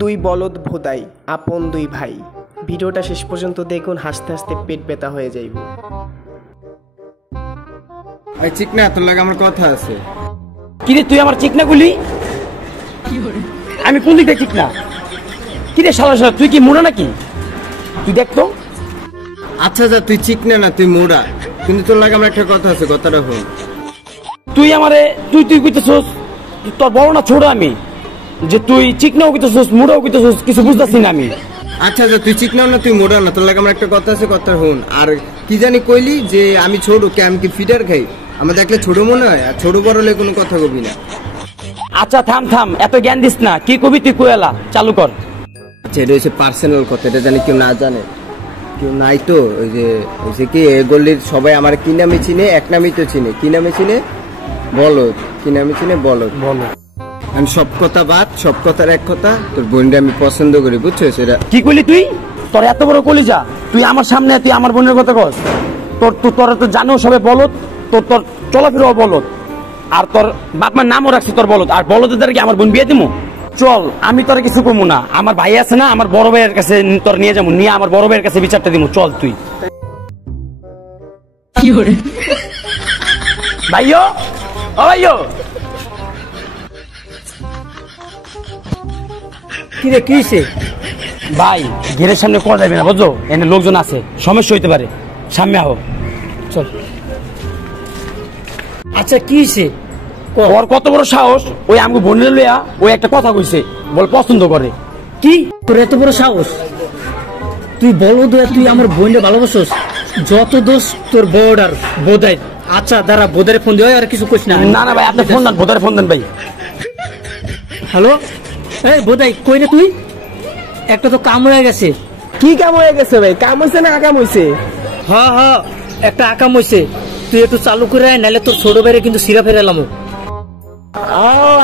দুই বলদ ভোদাই আপন দুই ভাই। ভিডিওটা শেষ পর্যন্ত দেখুন, হাসতে হাসতে পেট ব্যথা হয়ে যাইব। ভাই চিকনা, তোর লাগে আমার কথা আছে। কি রে তুই আমার চিকনা গুলি? আমি কোন দিকটা চিকনা? কি রে শালা শালা, তুই কি মোড়া নাকি? তুই দেখ তো। আচ্ছা যা, তুই চিকনা না, তুই মোড়া, কিন্তু তোর লাগে আমার একটা কথা আছে, কথাটা হল। তুই আমারে তুই তুই কইতেছস, তোর বড় না ছোট আমি? যে তুই চিকনাও কইতেছস মোড়াও কইতেছস, কিছু বুঝতাছি না আমি। আচ্ছা যা, তুই চিকনাও না তুই মোড়া না, তোর লাগে আমার একটা কথা আছে, কথা হন। আর কি জানি কইলি যে আমি ছোট, কে আমি কি ফিডার খাই? আমার দেখলে ছোট মনে হয়? আর ছোট বড় হলে কোনো কথা কবি না। আচ্ছা থাম থাম, এত জ্ঞান দিস না। কি কবি তুই কইলা, চালু কর। আচ্ছা এটা হচ্ছে পার্সোনাল কথা, এটা জানি কেউ না জানে, কেউ নাই তো। ওই যে কি এ গল্লির সবাই আমার কি নামে চিনে? এক নামই তো চিনে। কি নামে চিনে? বলদ। কি নামে চিনে? বলদ। বলদ। আমি সব কথা বাদ, সব কথার এক কথা, তোর বোনটা আমি পছন্দ করি, বুঝছিস? এটা কি কইলি তুই? তোর এত বড় কলিজা, তুই আমার সামনে তুই আমার বোনের কথা কস? তোর তো জানো সবে বলদ, তোর চলাফেরাও বলদ, আর তোর বাপ মার নামও রাখছি তোর বলদ। আর বলদের দ্বারা কি আমার বোন বিয়ে দিমু? চল, আমি তোর কিছু কমু না। আমার ভাই আছে না, আমার বড় ভাইয়ের কাছে তোর নিয়ে যাবো, নিয়ে আমার বড় ভাইয়ের কাছে বিচারটা দিমু। চল তুই। ভাইও, ও ভাইও। কি রে, কি হইছে? ভাই ঘেরের সামনে করা যাবে না, বুঝছো? এনে লোকজন আছে, সমস্যা হইতে পারে, সামনে আহো। চল। আচ্ছা কি হইছে? ওর কত বড় সাহস, ওই আমাকে বোনের লইয়া ওই একটা কথা কইছে, বল পছন্দ করে। কি তোর এত বড় সাহস? তুই বলদ হয়ে তুই আমার বোনকে ভালোবাসোস? যত দোষ তোর বর্ডার বোধাই। আচ্ছা দাঁড়া, বোধারে ফোন দিয়ে আর কিছু কইস না। না না ভাই, আপনি ফোন দেন, বোধারে ফোন দেন ভাই। হ্যালো, এই বোধাই কই রে তুই? একটা তো কাম হয়ে গেছে। কি কাম হয়ে গেছে ভাই? কাম হয়েছে না আকাম হয়েছে? হ্যাঁ হ্যাঁ, একটা আকাম হয়েছে। তুই একটু চালু করে আয়, নাহলে তোর ছোট ভাইরে কিন্তু সিরা ফেরে এলাম।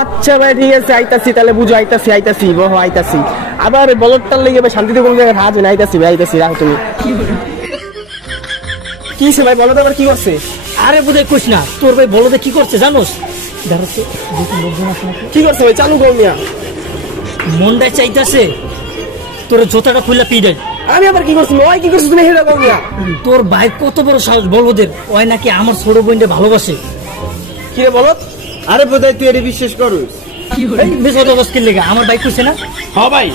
আচ্ছা ভাই ঠিক আছে, আইতাছি তাহলে, বুঝো আইতাছি বহ আইতাছি। আবার বলদটার লেগে ভাই শান্তিতে কোনো জায়গায় হাজ না, আইতাছি ভাই আইতাছি, রাখো তুমি। কি হইছে ভাই, বলদ আবার কি করছে? আরে বোধাই কইস না, তোর ভাই বলদে কি করছে জানোস? কি করছে ভাই? চালু করো মিয়া। মনটাই চাইতেছে তোর জোতাটা খুলে পিড়াই। আমি আবার কি করছি? ওই কি করছিস তুমি? হেরা করো মিয়া। তোর ভাই কত বড় সাহস বলদের, ওই নাকি আমার ছোট বোনকে ভালোবাসে। কি রে বলদ? আরে বোধহয় তুই এটা বিশ্বাস করুস? আমার ভাই কইছে না? হ্যাঁ ভাই,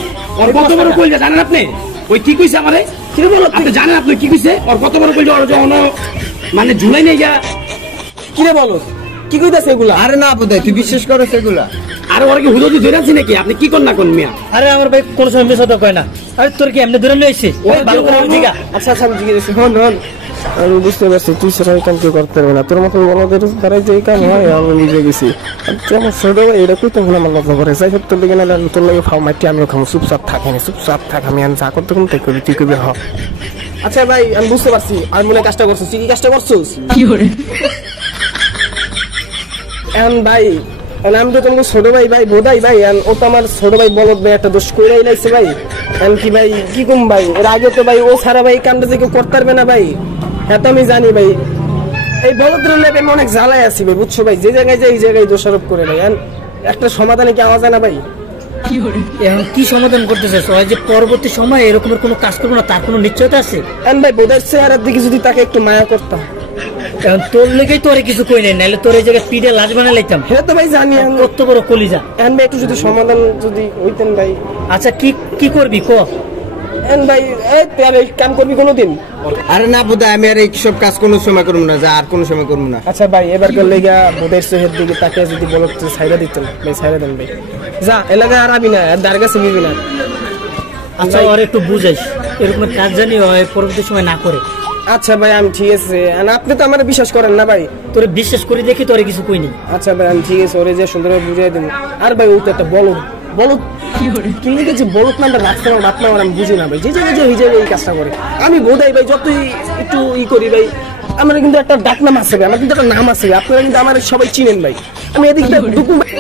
ওর কত বড় কইছে জানেন আপনি? ওই কি কইছে আমারে? কি রে বলদ, আপনি জানেন আপনি কি কইছে? ওর কত বড় কইছে, ওর যখন মানে ঝুলাই নেই যা। কি রে বলদ, কি কইতাছে এগুলা? আরে না বোধহয় তুই বিশ্বাস করস এগুলা? আরে ওর কি হুদুদি ধরে আছি নাকি? আপনি কি কর না কোন মিয়া? আরে আমার ভাই কোন সময় মিস হতে কয় না। আরে তোর কি এমনি ধরে নিয়ে আইছে? আচ্ছা আচ্ছা, আমি জিজ্ঞেস হন হন, আমি বুঝতে পারছি তুই সেটা কাম কেউ করতে পারবে না। তোর মতন বলদের দ্বারা যে কাম হয় আমি বুঝে গেছি। আমার ছোট এটা কই তো আমার লজ্জা করে যাই হোক, তোর লেগে না তোর লাগে খাও মাটি আমিও খাবো। চুপচাপ থাকেনি, চুপচাপ থাক, আমি যা করতে কোন তাই করবি, তুই করবি। হ আচ্ছা ভাই, আমি বুঝতে পারছি আর মনে কাজটা করছিস। তুই কি কাজটা করছিস? কি করে এখন ভাই, আমি তো তোমাকে ছোট ভাই ভাই বোধাই ভাই, ও তো আমার ছোট ভাই বলদ ভাই, একটা দোষ কইরাই লাইছে ভাই। এখন কি ভাই কি কম ভাই, এর আগে তো ভাই ও সারা ভাই কামটা যে কেউ করতে পারবে না ভাই, হ্যাঁ তো আমি জানি ভাই। এই বলদের লেবে আমি অনেক জ্বালায় আছি ভাই, বুঝছো ভাই? যে জায়গায় যাই এই জায়গায় দোষারোপ করে ভাই, একটা সমাধানে কি আওয়াজ হয় না ভাই? এখন কি সমাধান করতে চাস? ওই যে পরবর্তী সময় এরকমের কোনো কাজ করবো না, তার কোনো নিশ্চয়তা আছে? এখন ভাই বোধার চেহারার দিকে যদি তাকে একটু মায়া করতাম। এখন তোর লেগেই তোরে কিছু কই নাই, নাহলে তোর এই জায়গায় পিঠে লাশ বানা লাইতাম। হ্যাঁ তো ভাই জানি, কত বড় কলিজা। এখন ভাই একটু যদি সমাধান যদি হইতেন ভাই। আচ্ছা কি করবি ক? এখন ভাই এই কাম করবি কোনোদিন? আরে না বোধহয়, আমি আর এইসব কাজ কোনো সময় করবো না, যা আর কোনো সময় করবো না। আচ্ছা ভাই, এবার করলে বোধের চোখের দিকে তাকে যদি বলত ছাইরা দিতেন ভাই, ছাইরা দেন ভাই। যা এলাকায় আর আবি না, আর দাঁড় কাছে বিবি না। আচ্ছা ওর একটু বুঝাইস, এরকম কাজ জানি পরবর্তী সময় না করে। আচ্ছা ভাই আমি ঠিক আছে, আপনি তো আমার বিশ্বাস করেন না ভাই। তোরে বিশ্বাস করে দেখি তোরে কিছু কইনি। আচ্ছা ভাই আমি ঠিক আছে, ওরে যে সুন্দরভাবে বুঝিয়ে দেবো। আর ভাই ওই তো একটা বলদ কি লিখেছে, বলদ নামটা রাখতে আমার বাপ মা আমি বুঝি না ভাই, যে জায়গায় যে এই কাজটা করে। আমি বোধাই ভাই যতই একটু করি ভাই, আমার কিন্তু একটা ডাক নাম আছে ভাই, আমার কিন্তু একটা নাম আছে, আপনারা কিন্তু আমার সবাই চিনেন ভাই। আমি এদিক ঢুকুন ভাই।